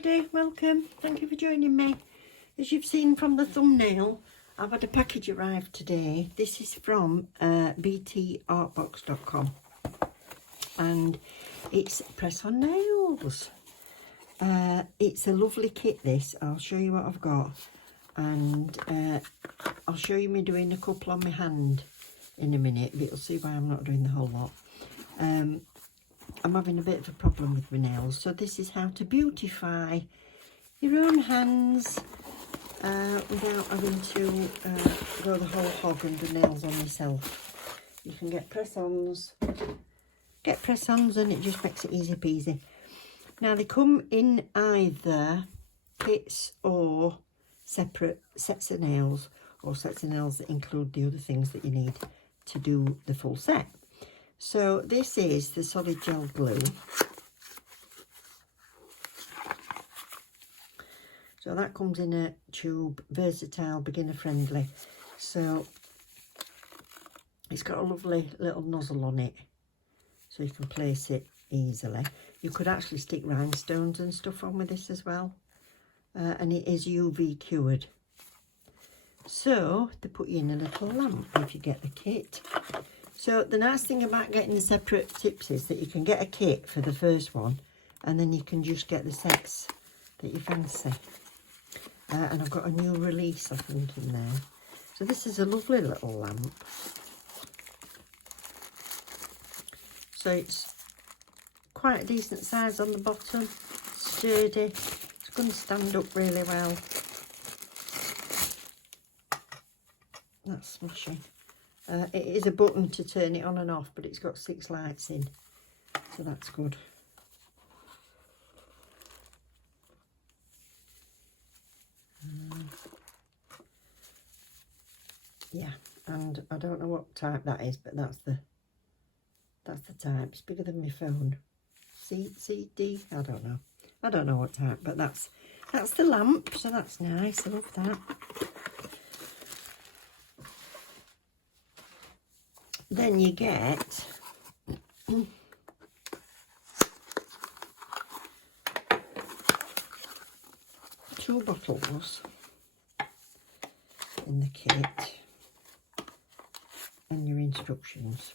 everybody, welcome. Thank you for joining me. As you've seen from the thumbnail, I've had a package arrive today. This is from BTArtbox.com and it's press on nails. It's a lovely kit, this. I'll show you what I've got, and I'll show you me doing a couple on my hand in a minute, but you'll see why I'm not doing the whole lot. I'm having a bit of a problem with my nails, so this is how to beautify your own hands without having to go the whole hog and do nails on yourself. You can get press-ons, and it just makes it easy peasy. Now they come in either kits or separate sets of nails, or sets of nails that include the other things that you need to do the full set. So this is the solid gel glue. So that comes in a tube, versatile, beginner friendly. So it's got a lovely little nozzle on it, so you can place it easily. You could actually stick rhinestones and stuff on with this as well. And it is UV cured. So they put you in a little lamp if you get the kit. So the nice thing about getting the separate tips is that you can get a kit for the first one, and then you can just get the sets that you fancy. And I've got a new release, I think, in there. So this is a lovely little lamp. So it's quite a decent size on the bottom, sturdy. It's going to stand up really well. That's smashing. It is a button to turn it on and off, but it's got 6 lights in, so that's good. Yeah, and I don't know what type that is, but that's the type. It's bigger than my phone. CD, I don't know what type, but that's the lamp, so that's nice. I love that. Then you get two bottles in the kit and your instructions.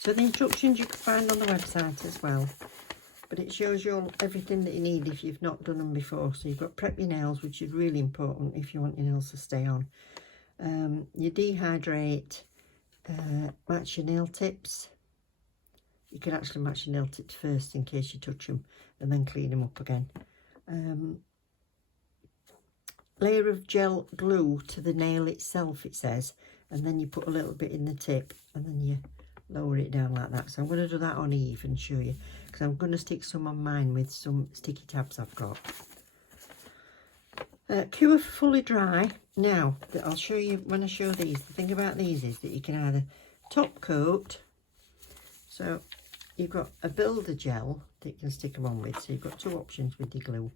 So the instructions you can find on the website as well, but it shows you everything that you need if you've not done them before. So you've got prep your nails, which is really important if you want your nails to stay on. You dehydrate, match your nail tips. You can actually match your nail tips first in case you touch them, and then clean them up again. Layer of gel glue to the nail itself, it says, and then you put a little bit in the tip, and then you lower it down like that. So I'm going to do that on Eve and show you, because I'm going to stick some on mine with some sticky tabs I've got. Cure fully dry. Now, I'll show you when I show these. The thing about these is that you can either top coat, so you've got a builder gel that you can stick them on with, so you've got 2 options with your glue.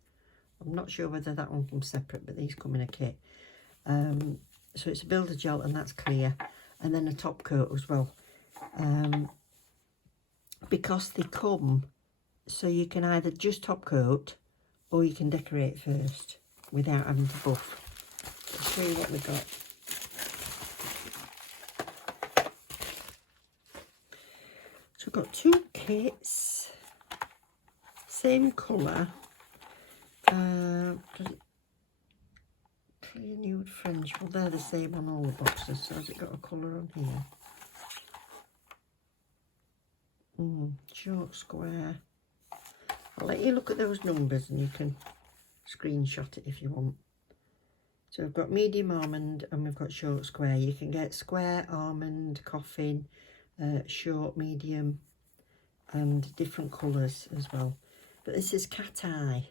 I'm not sure whether that one comes separate, but these come in a kit. So it's a builder gel, and that's clear, and then a top coat as well, because they come, so you can either just top coat or you can decorate first without having to buff. I'll show you what we've got. So I've got 2 kits, same colour, clear nude fringe. Well, they're the same on all the boxes, so has it got a colour on here? Short square. I'll let you look at those numbers and you can screenshot it if you want. So we've got medium almond and we've got short square. You can get square, almond, coffin, short, medium, and different colours as well. But this is cat eye,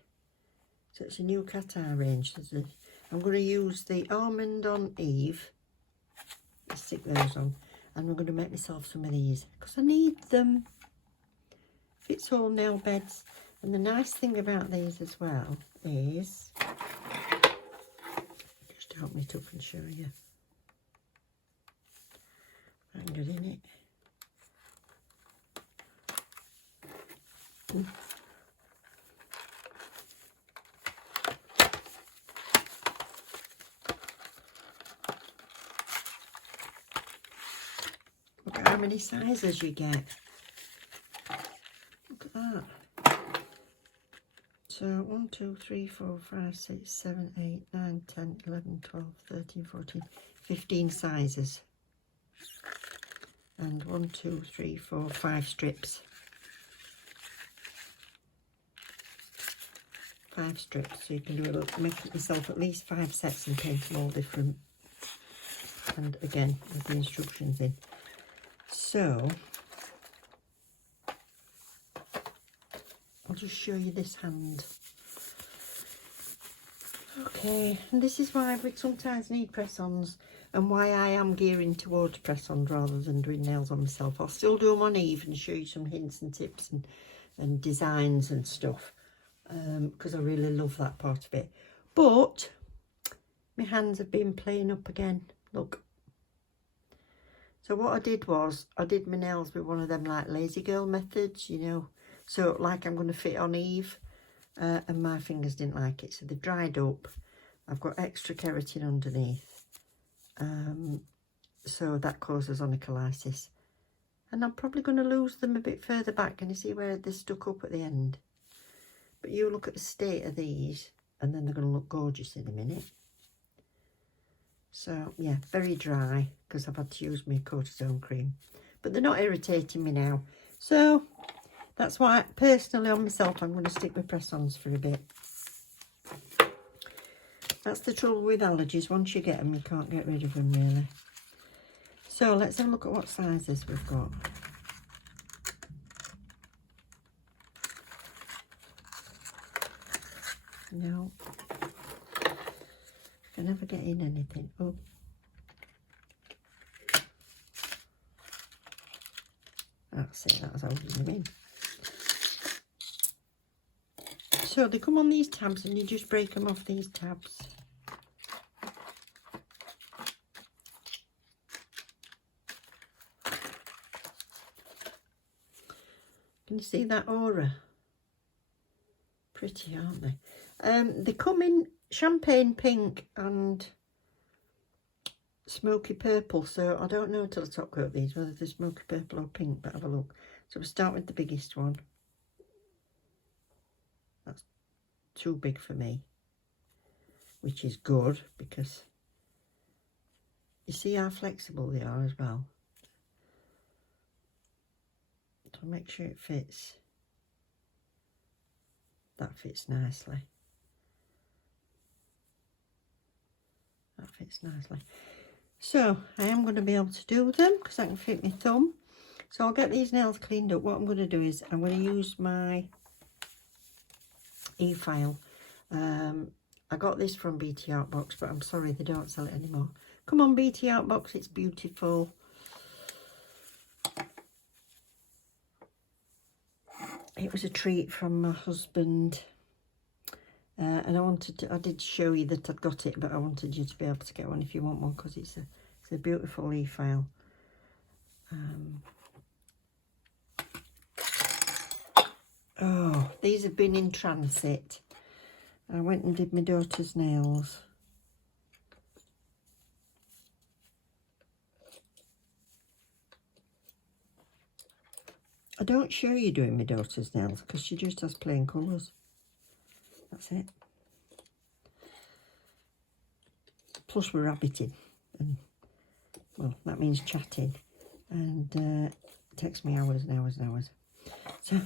so it's a new cat eye range. I'm going to use the almond on Eve. Let's stick those on, and I'm going to make myself some of these because I need them. Fits all nail beds. And the nice thing about these as well is, just to open it up and show you, I can get in it. many sizes you get. Look at that. So 1, 2, 3, 4, 5, 6, 7, 8, 9, 10, 11, 12, 13, 14, 15 sizes. And 1, 2, 3, 4, 5 strips. 5 strips, so you can do it, make it yourself at least 5 sets and paint them all different. And again, with the instructions in. So I'll just show you this hand. Okay, and this is why we sometimes need press-ons, and why I am gearing towards press-ons rather than doing nails on myself. I'll still do them on Eve and show you some hints and tips and designs and stuff, because I really love that part of it. But my hands have been playing up again. Look. So what I did was, I did my nails with one of them like lazy girl methods, you know. So like I'm going to fit on Eve, and my fingers didn't like it. So they dried up. I've got extra keratin underneath. So that causes onycholysis. And I'm probably going to lose them a bit further back. Can you see where they're stuck up at the end? But you look at the state of these, and then they're going to look gorgeous in a minute. So yeah, very dry because I've had to use my cortisone cream, but they're not irritating me now. So that's why personally on myself I'm going to stick with press-ons for a bit. That's the trouble with allergies. Once you get them, you can't get rid of them really. So let's have a look at what sizes we've got. No, I never get in anything. Oh, that's it, that's holding them in. So they come on these tabs and you just break them off these tabs. Can you see that aura? Pretty, aren't they? They come in champagne pink and smoky purple, so I don't know till I top coat these whether they're smoky purple or pink, but have a look. So we'll start with the biggest one. That's too big for me, which is good because you see how flexible they are as well. So make sure it fits. That fits nicely. That fits nicely. So I am going to be able to do them because I can fit my thumb. So I'll get these nails cleaned up. What I'm going to do is I'm going to use my e-file. I got this from BTArtbox, but I'm sorry they don't sell it anymore. Come on BTArtbox, it's beautiful. It was a treat from my husband. And I did show you that I'd got it, but I wanted you to be able to get one if you want one, because it's a beautiful e-file. Oh, these have been in transit. I went and did my daughter's nails. I don't show you doing my daughter's nails because she just has plain colours. That's it. Plus we're rabbiting, and well, that means chatting, and it takes me hours and hours and hours. So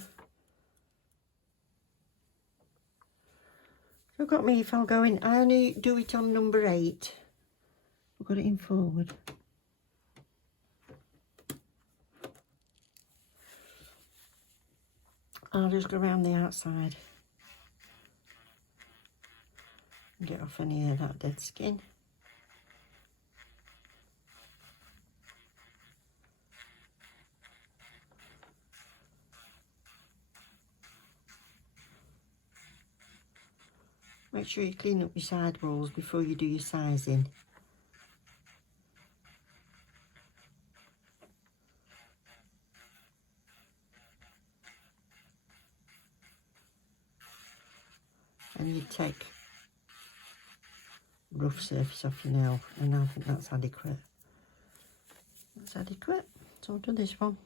I've got my e-file going. I only do it on number 8. I've got it in forward. I'll just go around the outside and get off any of that dead skin. Make sure you clean up your side walls before you do your sizing. And you take rough surface off your nail, and I think that's adequate. That's adequate. So I'll do this one.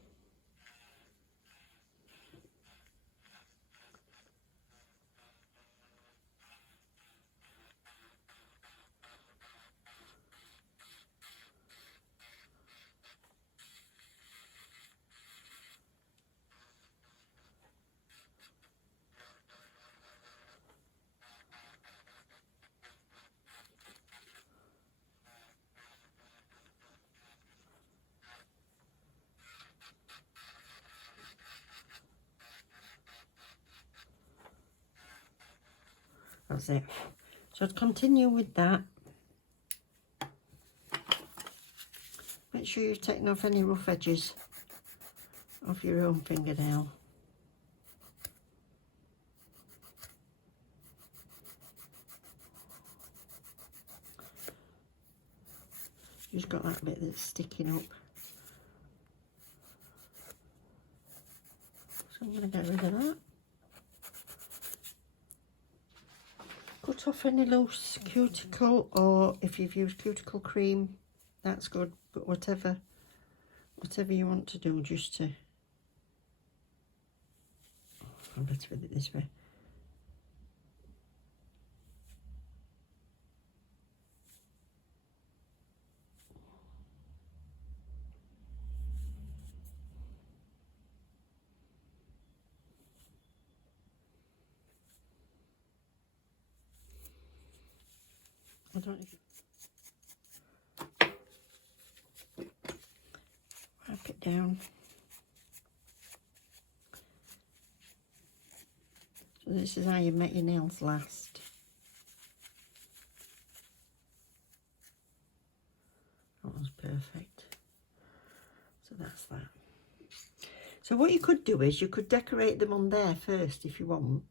That's it. So I'd continue with that. Make sure you've taken off any rough edges off your own fingernail. Just got that bit that's sticking up. So I'm going to get rid of that. Cut off any loose cuticle, or if you've used cuticle cream, that's good, but whatever you want to do, just to, I'm better with it this way. I don't even wipe it down. So this is how you make your nails last. That was perfect. So that's that. So what you could do is you could decorate them on there first if you want.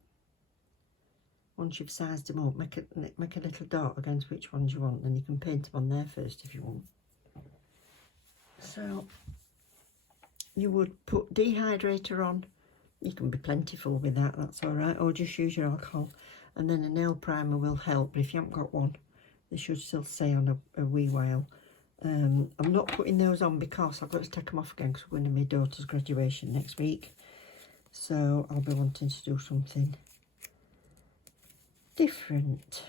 Once you've sized them up, make a little dot against which ones you want, and you can paint them on there first if you want. So you would put dehydrator on. You can be plentiful with that, that's all right, or just use your alcohol, and then a nail primer will help. But if you haven't got one, they should still stay on a wee while. I'm not putting those on because I've got to take them off again because we're going to my daughter's graduation next week, so I'll be wanting to do something different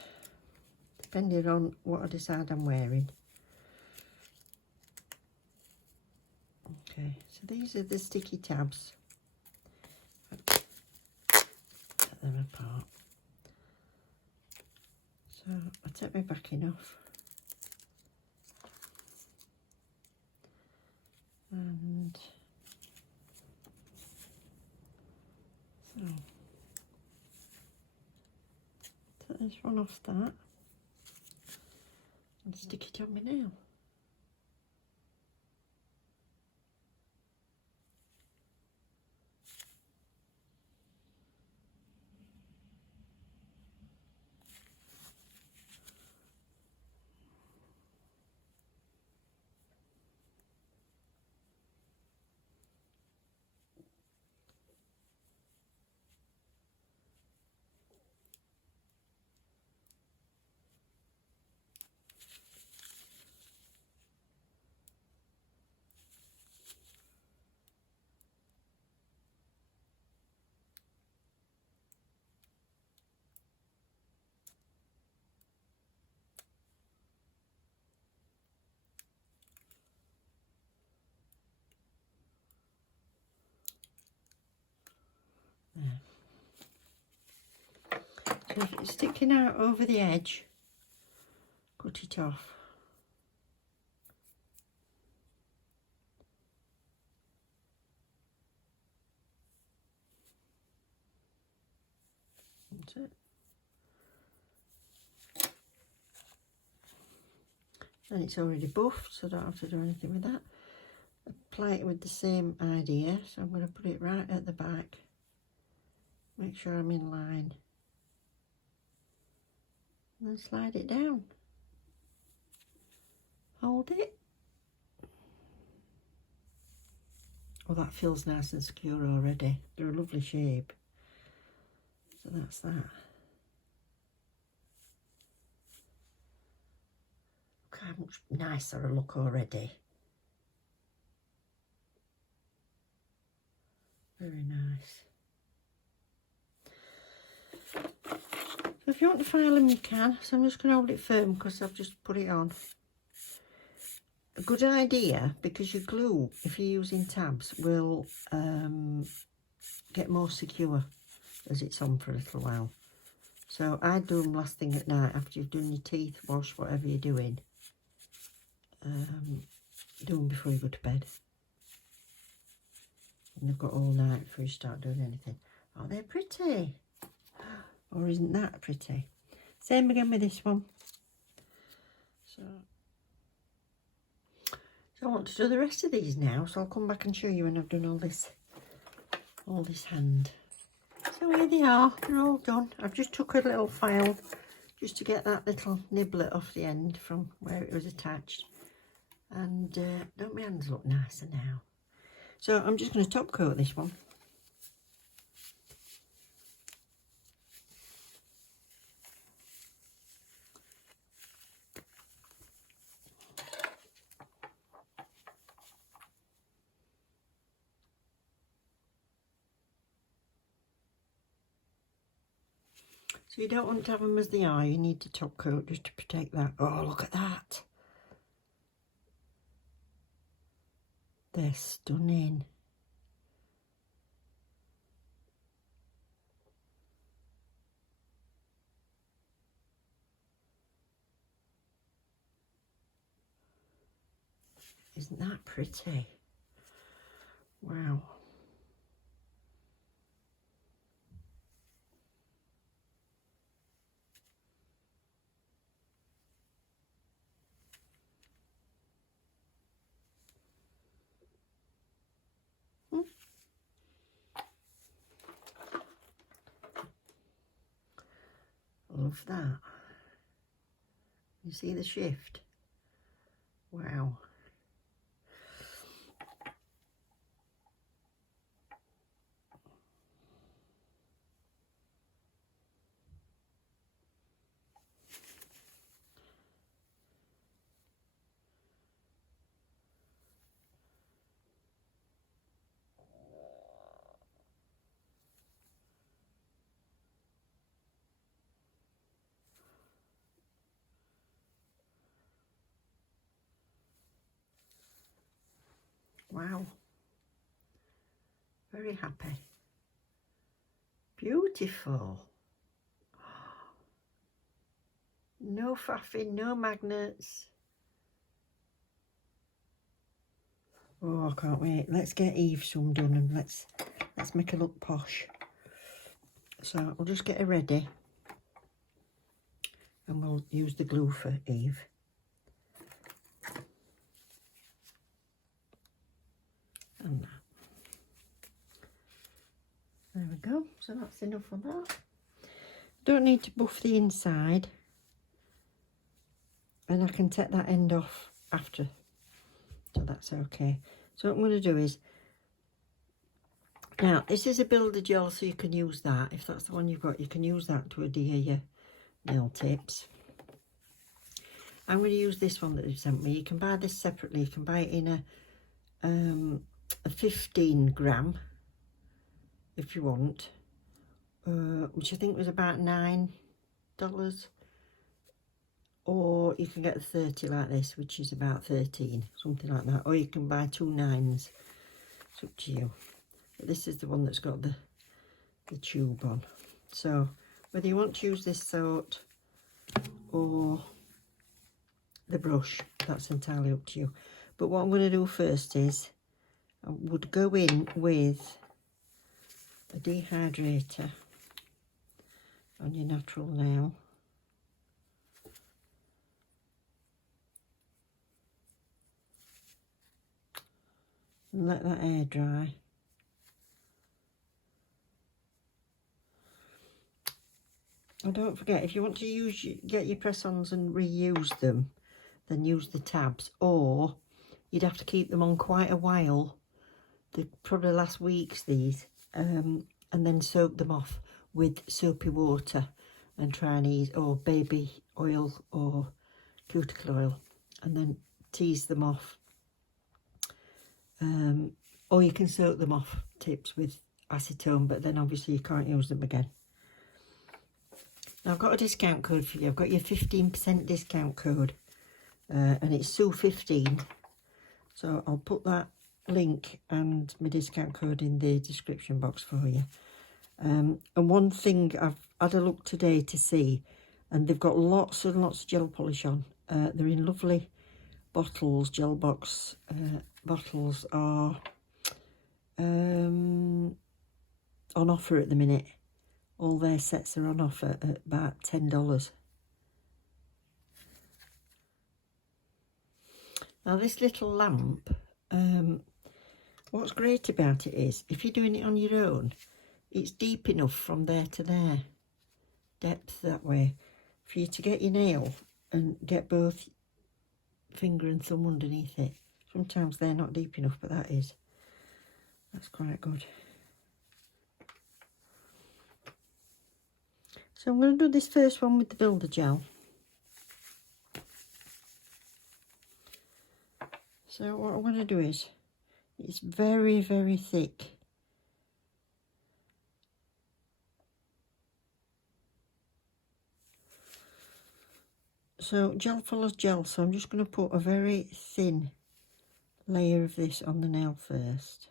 depending on what I decide I'm wearing. Okay, so these are the sticky tabs. Set them apart. So I take my backing off, and so take this one off that and stick it on my nail. There. So if it's sticking out over the edge, cut it off. That's it. Then it's already buffed, so I don't have to do anything with that. Apply it with the same idea, so I'm going to put it right at the back. Make sure I'm in line. And then slide it down. Hold it. Oh, that feels nice and secure already. They're a lovely shape. So that's that. Look how much nicer I look already. Very nice. So if you want to file them, you can. So I'm just going to hold it firm because I've just put it on. A good idea, because your glue, if you're using tabs, will get more secure as it's on for a little while. So I do them last thing at night after you've done your teeth, wash, whatever you're doing. Do them before you go to bed. And they've got all night before you start doing anything. Oh, they're pretty. Or isn't that pretty? Same again with this one. So I want to do the rest of these now, so I'll come back and show you when I've done all this hand. So here they are, they're all done. I've just took a little file just to get that little nibbler off the end from where it was attached. And don't my hands look nicer now? So I'm just going to top coat this one. So you don't want to have them as they are, you need to top coat just to protect that. Oh, look at that. They're stunning. Isn't that pretty? Wow. Love that. You see the shift? Wow. Wow. Very happy. Beautiful. No faffing, no magnets. Oh, I can't wait. Let's get Eve some done and let's make her look posh. So we'll just get her ready and we'll use the glue for Eve. And that. There we go. So that's enough of that. Don't need to buff the inside. And I can take that end off after. So that's okay. So what I'm going to do is, now this is a builder gel, so you can use that. If that's the one you've got, you can use that to adhere your nail tips. I'm going to use this one that they sent me. You can buy this separately. You can buy it in a 15 gram if you want, which I think was about $9. Or you can get the 30 like this, which is about 13, something like that. Or you can buy 2 9s. It's up to you. But this is the one that's got the tube on. So whether you want to use this sort or the brush, that's entirely up to you. But what I'm going to do first is I would go in with a dehydrator on your natural nail. And let that air dry. And don't forget, if you want to get your press-ons and reuse them, then use the tabs, or you'd have to keep them on quite a while. They probably last weeks, these, and then soak them off with soapy water and try and ease, or baby oil or cuticle oil, and then tease them off. Or you can soak them off tips with acetone, but then obviously you can't use them again. Now I've got a discount code for you. I've got your 15% discount code, and it's Sue15. So I'll put that link and my discount code in the description box for you. And one thing, I've had a look today to see, and they've got lots and lots of gel polish on. They're in lovely bottles. Gel box bottles are on offer at the minute. All their sets are on offer at about $10. Now this little lamp, what's great about it is, if you're doing it on your own, it's deep enough from there to there, depth that way, for you to get your nail and get both finger and thumb underneath it. Sometimes they're not deep enough, but that is. That's quite good. So I'm going to do this first one with the builder gel. So what I'm going to do is, it's very, very thick. So gel follows gel, so I'm just going to put a very thin layer of this on the nail first,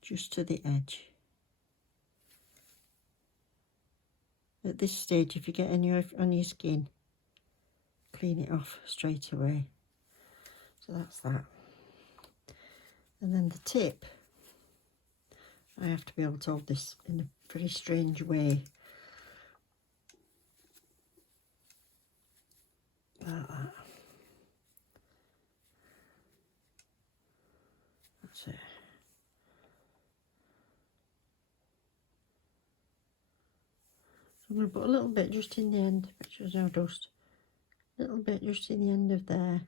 just to the edge. At this stage, if you get any on your skin, clean it off straight away. So that's that. And then the tip, I have to be able to hold this in a very strange way. Like that. That's it. I'm going to put a little bit just in the end, make sure there's no dust. A little bit just in the end of there.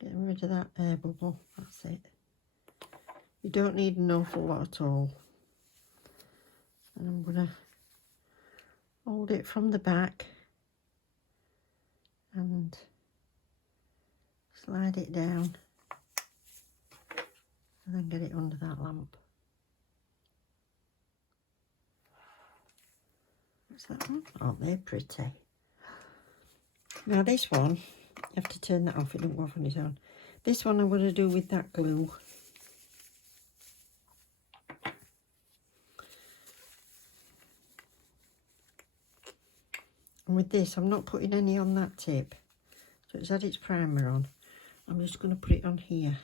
Getting rid of that air bubble, that's it. You don't need an awful lot at all. And I'm going to hold it from the back and slide it down and then get it under that lamp. What's that one? Oh, they're pretty. Now this one, you have to turn that off, it don't go off on its own. This one I'm going to do with that glue. And with this, I'm not putting any on that tip. So it's had its primer on. I'm just going to put it on here.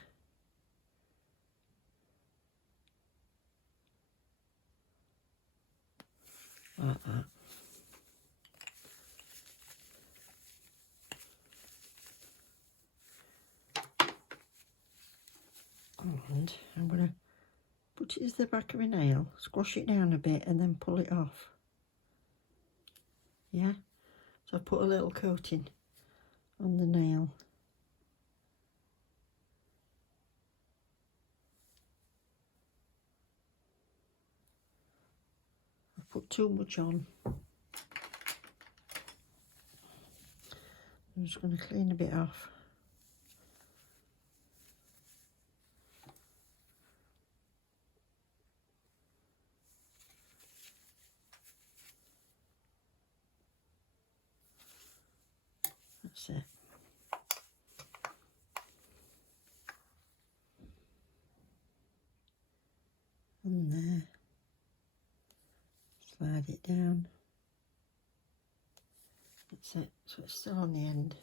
Like that. And I'm going to put it as the back of my nail, squash it down a bit and then pull it off. Yeah, so I put a little coating on the nail. I've put too much on. I'm just going to clean a bit off. That's it. And there. Slide it down. That's it. So it's still on the end.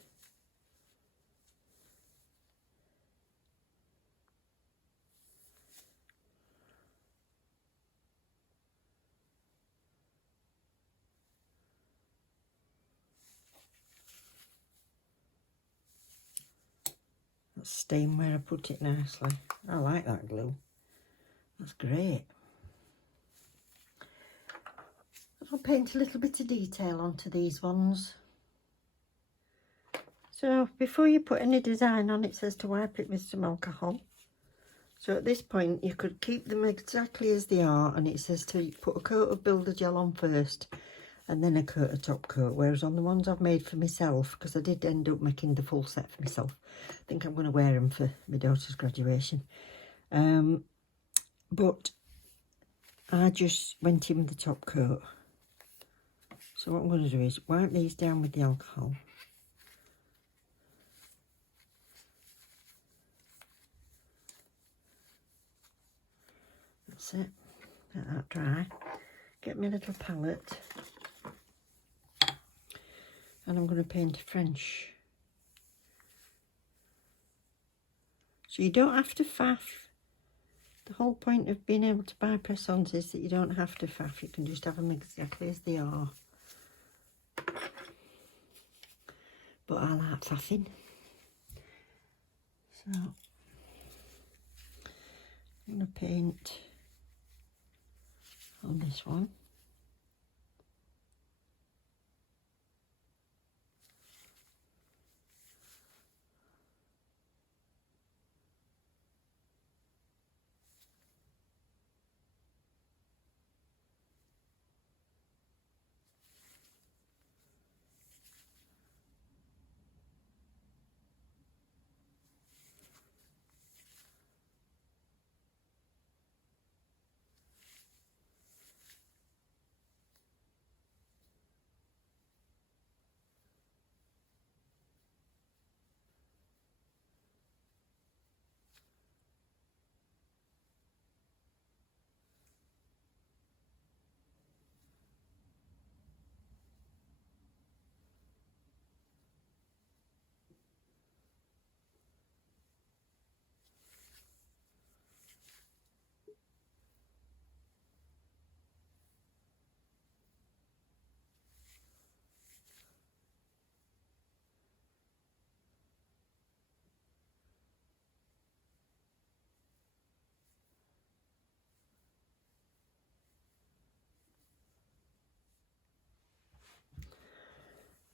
That's staying where I put it nicely. I like that glue. That's great. I'll paint a little bit of detail onto these ones. So before you put any design on, it says to wipe it with some alcohol. So at this point you could keep them exactly as they are, and it says to put a coat of builder gel on first and then a coat of top coat, whereas on the ones I've made for myself, because I did end up making the full set for myself, I think I'm going to wear them for my daughter's graduation, but I just went in with the top coat. So what I'm going to do is wipe these down with the alcohol. That's it. Let that dry. Get my little palette. And I'm going to paint French. So you don't have to faff. The whole point of being able to buy press-ons is that you don't have to faff. You can just have them exactly as they are. But I like faffing. So I'm going to paint on this one.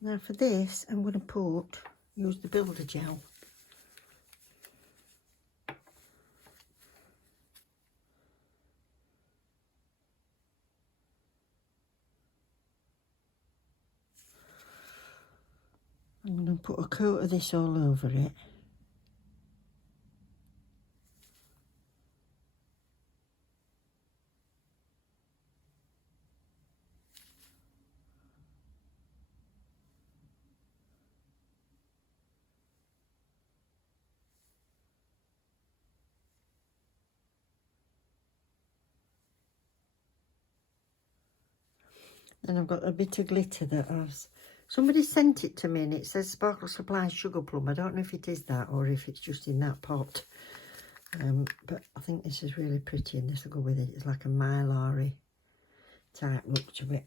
Now for this, I'm going to use the builder gel. I'm going to put a coat of this all over it. Then I've got a bit of glitter that somebody sent it to me and it says Sparkle Supply Sugar Plum. I don't know if it is that or if it's just in that pot. But I think this is really pretty and this will go with it. It's like a mylar-y type look to it.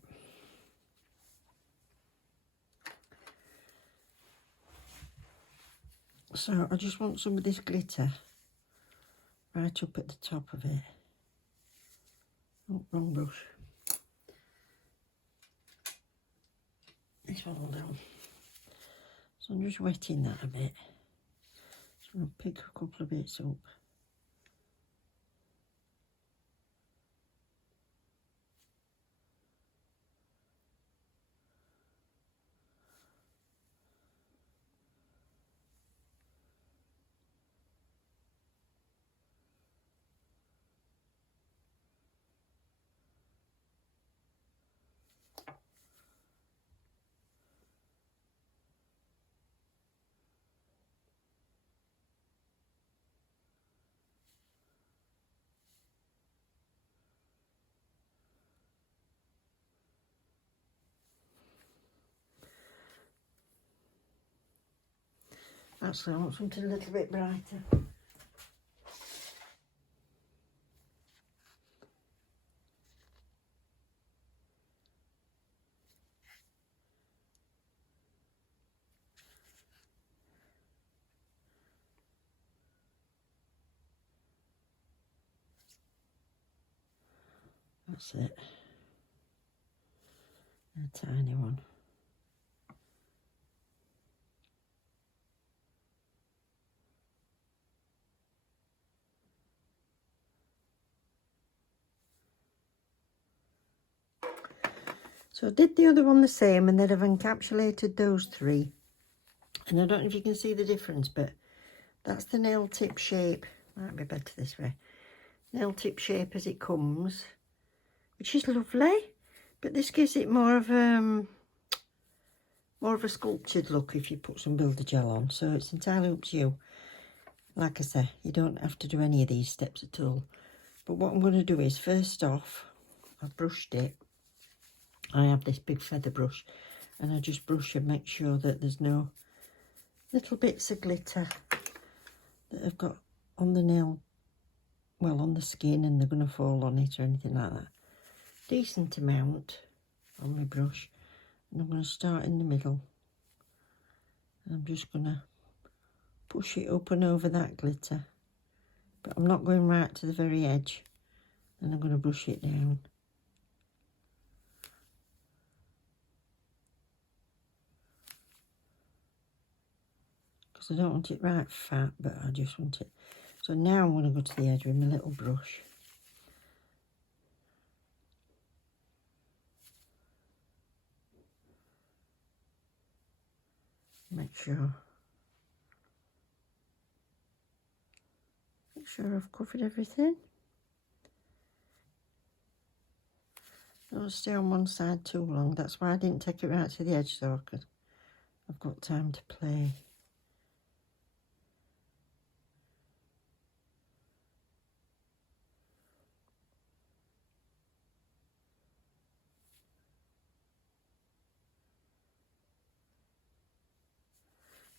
So I just want some of this glitter right up at the top of it. Oh, wrong brush. This one will do. So I'm just wetting that a bit. So I'm going to pick a couple of bits up. Actually, I want something a little bit brighter. That's it. A tiny one. So I did the other one the same and then I've encapsulated those three. And I don't know if you can see the difference, but that's the nail tip shape. Might be better this way. nail tip shape as it comes, which is lovely, but this gives it more of a sculptured look if you put some builder gel on, so it's entirely up to you. Like I say, you don't have to do any of these steps at all. But what I'm going to do is, first off, I've brushed it. I have this big feather brush, and I just brush and make sure that there's no little bits of glitter that I've got on the nail, well, on the skin, and they're going to fall on it or anything like that. Decent amount on my brush, and I'm going to start in the middle. And I'm just going to push it up and over that glitter, but I'm not going right to the very edge. Then I'm going to brush it down. Because I don't want it right fat, but I just want it. So now I'm going to go to the edge with my little brush. Make sure I've covered everything. Don't stay on one side too long. That's why I didn't take it right to the edge, so I've got time to play.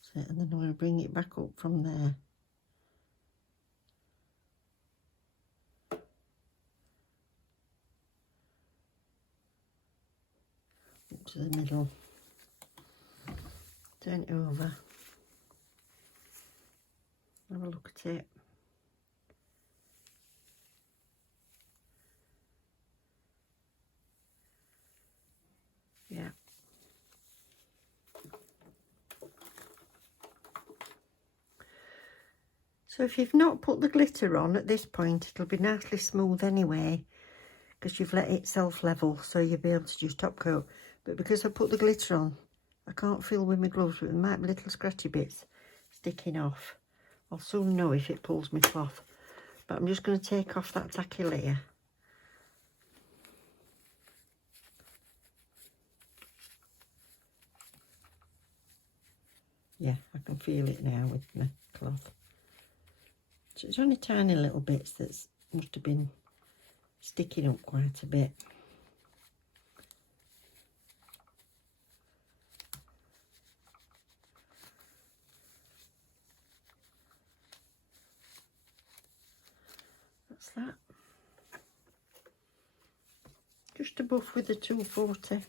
So, and then I'm going to bring it back up from there. Up to the middle. Turn it over. Have a look at it. Yeah. So if you've not put the glitter on at this point, it'll be nicely smooth anyway, because you've let it self-level, so you'll be able to just top coat. But because I put the glitter on, I can't feel with my gloves, but there might be little scratchy bits sticking off. I'll soon know if it pulls my cloth. But I'm just going to take off that tacky layer. Yeah, I can feel it now with my cloth. So it's only tiny little bits that must have been sticking up quite a bit. That's that. Just above with the 240.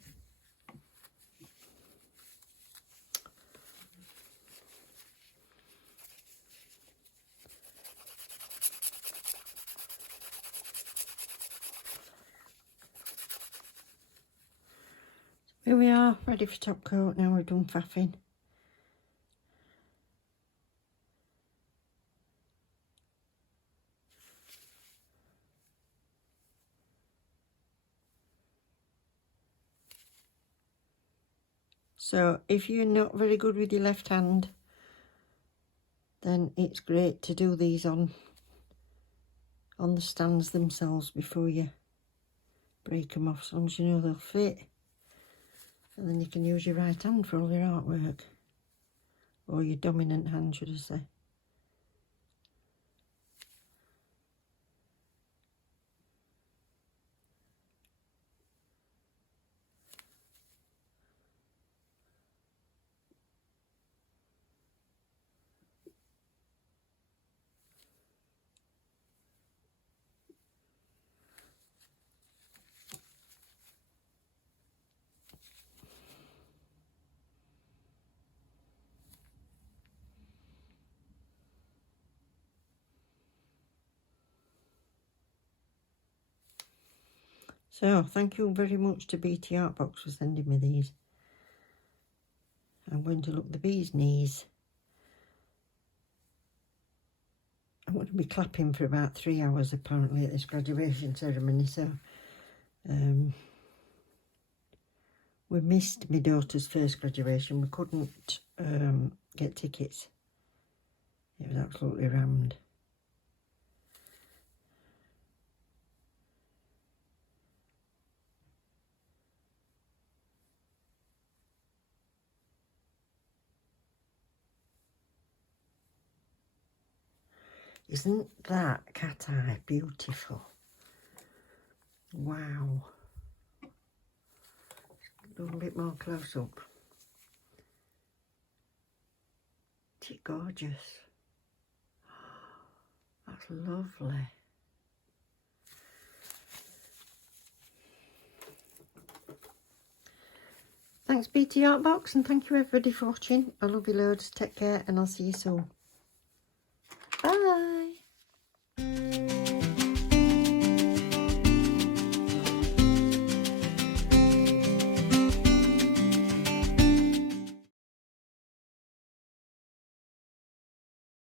Here we are, ready for top coat. Now we've done faffing. So if you're not very good with your left hand, then it's great to do these on the stands themselves before you break them off, as long as you know they'll fit. And then you can use your right hand for all your artwork, or your dominant hand, should I say. So, thank you very much to BTArtbox for sending me these. I'm going to look the bee's knees. I'm going to be clapping for about 3 hours apparently at this graduation ceremony, so we missed my daughter's first graduation. We couldn't get tickets. It was absolutely rammed. Isn't that cat eye beautiful? Wow. A little bit more close up. Isn't it gorgeous? That's lovely. Thanks BTArtbox, and thank you everybody for watching. I love you loads. Take care and I'll see you soon.